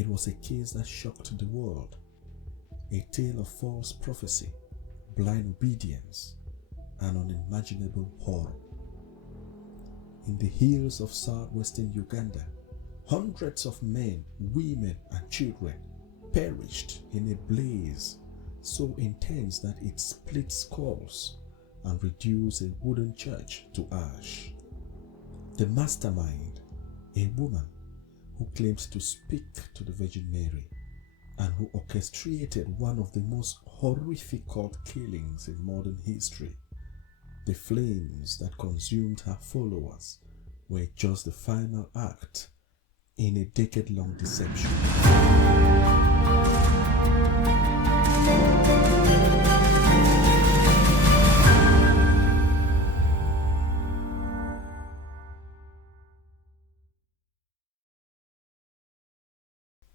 It was a case that shocked the world, a tale of false prophecy, blind obedience, and unimaginable horror. In the hills of southwestern Uganda, hundreds of men, women, and children perished in a blaze so intense that it split skulls and reduced a wooden church to ash. The mastermind, a woman who claimed to speak to the Virgin Mary and who orchestrated one of the most horrific cult killings in modern history. The flames that consumed her followers were just the final act in a decade-long deception.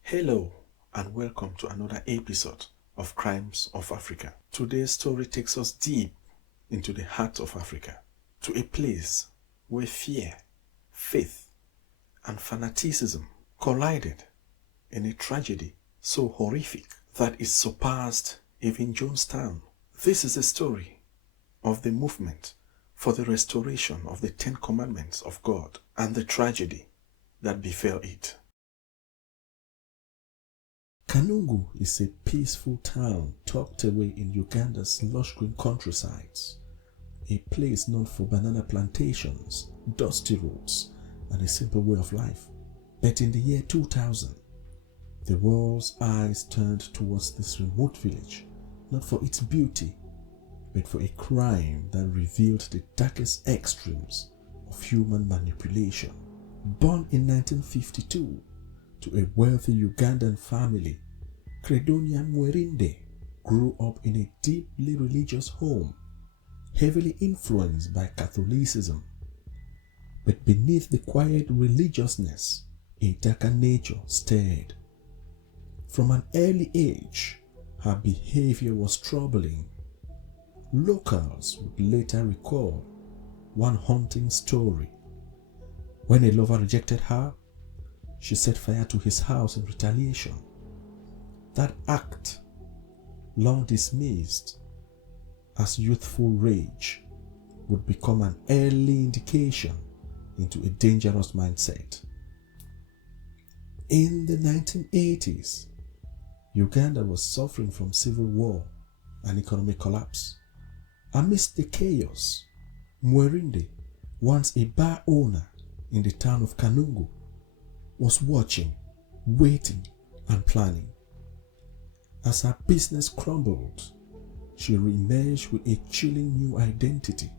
Hello and welcome to another episode of Crimes of Africa. Today's story takes us deep into the heart of Africa, to a place where fear, faith, and fanaticism collided in a tragedy so horrific that it surpassed even Jonestown. This is the story of the movement for the restoration of the Ten Commandments of God and the tragedy that befell it. Kanungu is a peaceful town tucked away in Uganda's lush green countrysides, a place known for banana plantations, dusty roads, and a simple way of life. But in the year 2000, the world's eyes turned towards this remote village, not for its beauty, but for a crime that revealed the darkest extremes of human manipulation. Born in 1952 to a wealthy Ugandan family, Credonia Mwerinde grew up in a deeply religious home, heavily influenced by Catholicism. But beneath the quiet religiousness, a darker nature stirred. From an early age, her behavior was troubling. Locals would later recall one haunting story. When a lover rejected her, she set fire to his house in retaliation. That act, long dismissed as youthful rage, would become an early indication into a dangerous mindset. In the 1980s, Uganda was suffering from civil war and economic collapse. Amidst the chaos, Mwerinde, once a bar owner in the town of Kanungu, was watching, waiting, and planning. As her business crumbled, she re-emerged with a chilling new identity,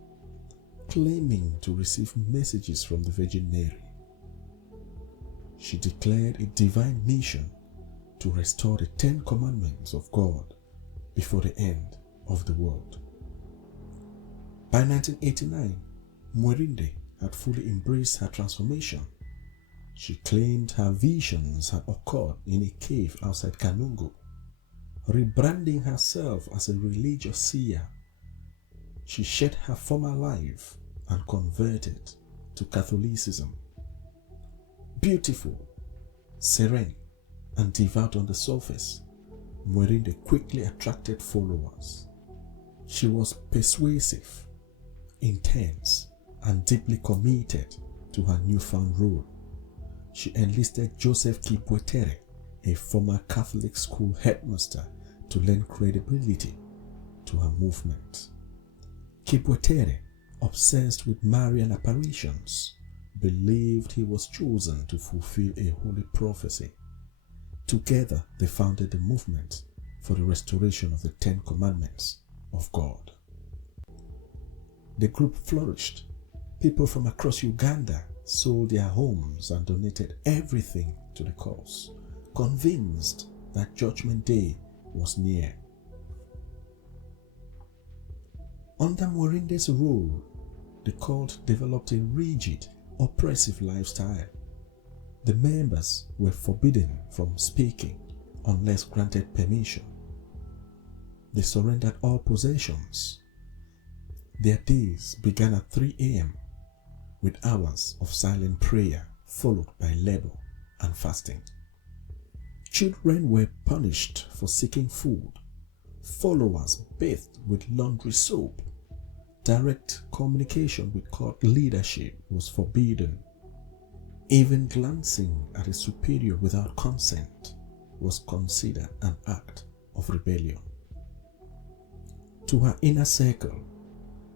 claiming to receive messages from the Virgin Mary. She declared a divine mission to restore the Ten Commandments of God before the end of the world. By 1989, Mwerinde had fully embraced her transformation. She claimed her visions had occurred in a cave outside Kanungu. Rebranding herself as a religious seer, she shed her former life and converted to Catholicism. Beautiful, serene, and devout on the surface, Mwerinde quickly attracted followers. She was persuasive, intense, and deeply committed to her newfound role. She enlisted Joseph Kibwetere, a former Catholic school headmaster, to lend credibility to her movement. Kibwetere, obsessed with Marian apparitions, believed he was chosen to fulfill a holy prophecy. Together, they founded the movement for the restoration of the Ten Commandments of God. The group flourished. People from across Uganda sold their homes and donated everything to the cause, convinced that Judgment Day was near. Under Mwerinde's rule, the cult developed a rigid, oppressive lifestyle. The members were forbidden from speaking unless granted permission. They surrendered all possessions. Their days began at 3 a.m. with hours of silent prayer followed by labor and fasting. Children were punished for seeking food. Followers bathed with laundry soap. Direct communication with court leadership was forbidden. Even glancing at a superior without consent was considered an act of rebellion. To her inner circle,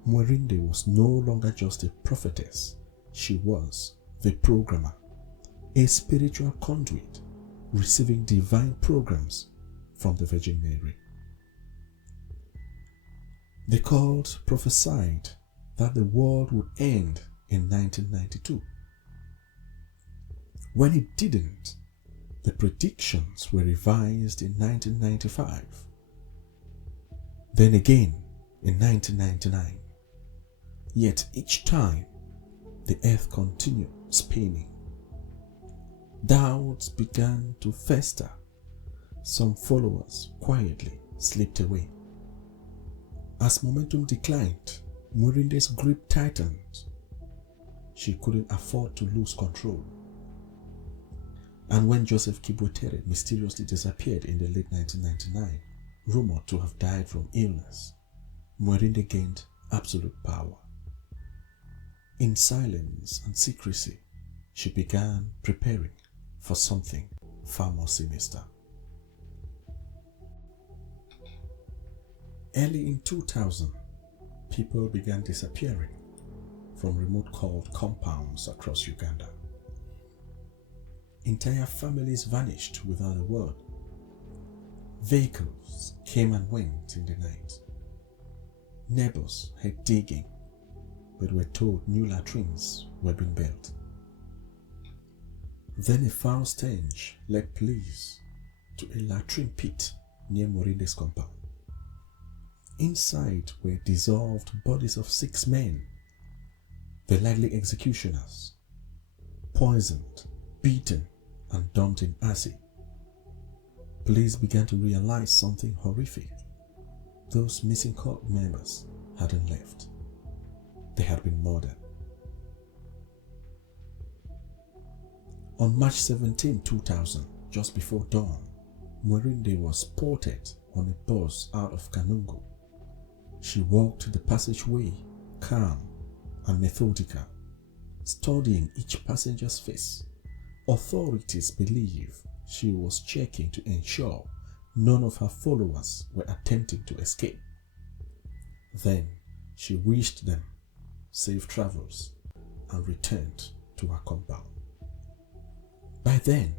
Mwerinde was no longer just a prophetess, she was the programmer, a spiritual conduit receiving divine programs from the Virgin Mary. The cult prophesied that the world would end in 1992. When it didn't, the predictions were revised in 1995. Then again in 1999. Yet each time, the earth continued spinning. Doubts began to fester. Some followers quietly slipped away. As momentum declined, Mwirinde's grip tightened. She couldn't afford to lose control. And when Joseph Kibwetere mysteriously disappeared in the late 1999, rumored to have died from illness, Mwerinde gained absolute power. In silence and secrecy, she began preparing for something far more sinister. Early in 2000, people began disappearing from remote cult compounds across Uganda. Entire families vanished without a word. Vehicles came and went in the night. Neighbors heard digging, but were told new latrines were being built. Then a foul stench led police to a latrine pit near Mwirinde's compound. Inside were dissolved bodies of 6 men, the likely executioners, poisoned, beaten, and dumped in acid. Police began to realize something horrific. Those missing cult members hadn't left. They had been murdered. On March 17, 2000, just before dawn, Mwerinde was spotted on a bus out of Kanungu. She walked the passageway, calm and methodical, studying each passenger's face. Authorities believe she was checking to ensure none of her followers were attempting to escape. Then she wished them safe travels and returned to her compound. By then,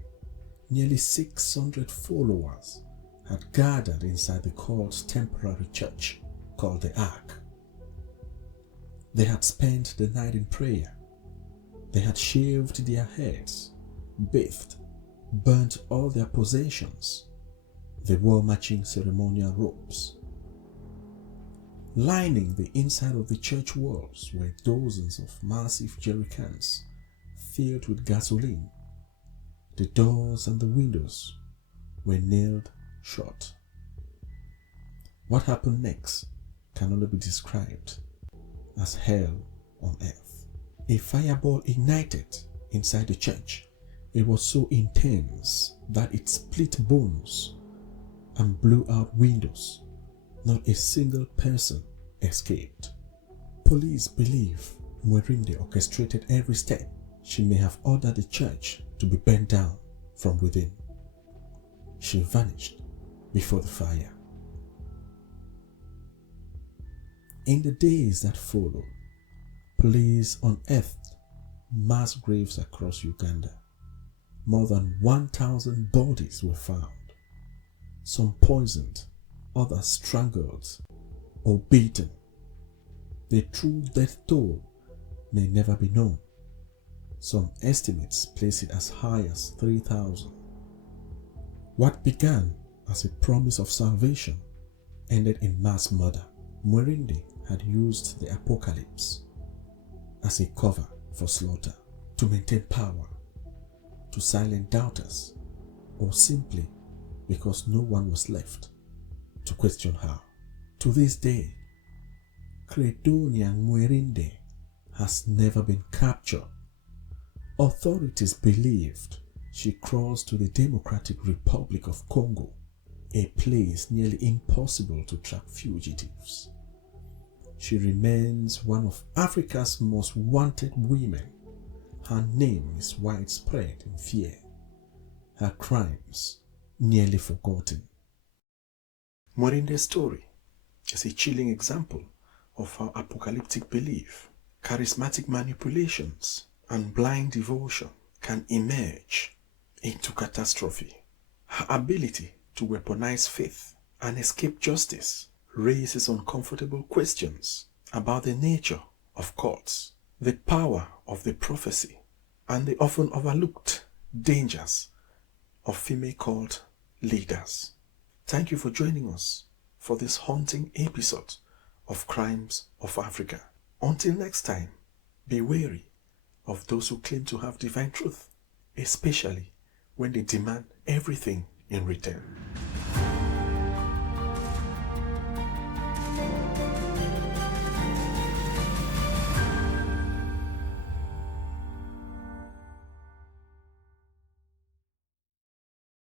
nearly 600 followers had gathered inside the cult's temporary church called the Ark. They had spent the night in prayer. They had shaved their heads, bathed, burnt all their possessions. They wore matching ceremonial robes. Lining the inside of the church walls were dozens of massive jerrycans filled with gasoline. The doors and the windows were nailed shut. What happened next can only be described as hell on earth. A fireball ignited inside the church. It was so intense that it split bones and blew out windows. Not a single person escaped. Police believe Mwerinde orchestrated every step. She may have ordered the church to be burnt down from within. She vanished before the fire. In the days that followed, police unearthed mass graves across Uganda. More than 1,000 bodies were found, some poisoned, others strangled or beaten. The true death toll may never be known. Some estimates place it as high as 3,000. What began as a promise of salvation ended in mass murder. Mwerinde had used the apocalypse as a cover for slaughter, to maintain power, to silence doubters, or simply because no one was left to question her. To this day, Credonia Mwerinde has never been captured. Authorities believed She crossed to the Democratic Republic of Congo, a place nearly impossible to track fugitives. She remains one of Africa's most wanted women. Her name is widespread in fear. Her crimes nearly forgotten. Morinde's story is a chilling example of how apocalyptic belief, charismatic manipulations, and blind devotion can emerge into catastrophe. Her ability to weaponize faith and escape justice raises uncomfortable questions about the nature of cults, the power of the prophecy, and the often overlooked dangers of female cult leaders. Thank you for joining us for this haunting episode of Crimes of Africa. Until next time, be wary of those who claim to have divine truth, especially when they demand everything in return.